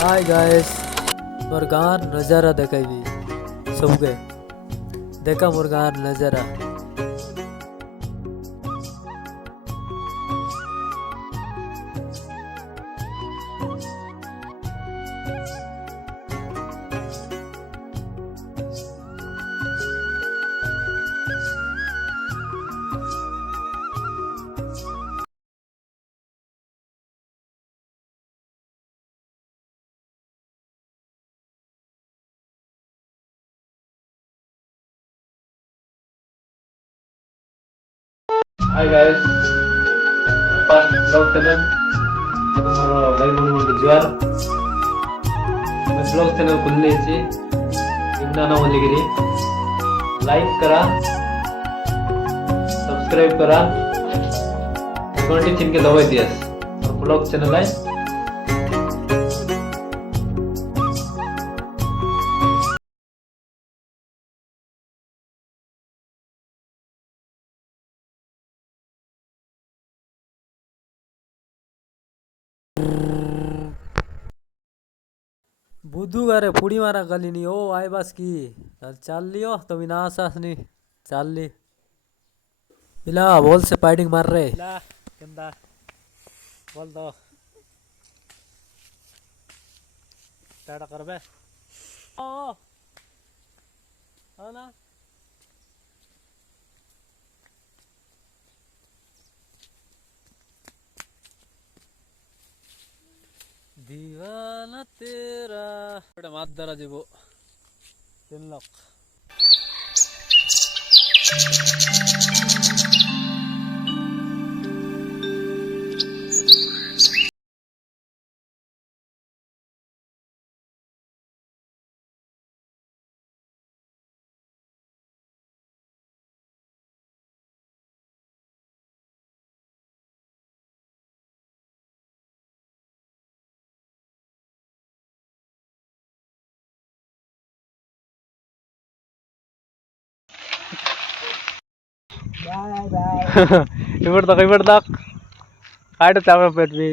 Hi guys मोर गाँव नज़ारा देखेबी सबके देखा मोर गाँव नज़ारा। Hi guys, first vlog channel ଆମର ଭାଇ ଭଉଣୀ ଜୁଆର ବ୍ଲଗ ଚ୍ୟାନେଲ ଖୋଲି ଦେଇଛି ଇମ୍ରାନ ବୋଲିକିରି ଲାଇକ୍ କରା ସବସ୍କ୍ରାଇବ କରା ଘଣ୍ଟି ଚିହ୍ନକେ ଦବାଇ ଦିଆସ୍ ବ୍ଲଗ ଚ୍ୟାନେଲ बुधवारे फुड़ी मारा गली नहीं ओ आए बस की चल लियो तो विनाश नहीं चल ली इला बॉल से फाइटिंग मार रहे इला गंदा बोल दो टाटा कर बे ओ ना दीवाना तेरा मादरा जीवो 3 लाख बाय बाय इबड़ तक काट चावल पेट भी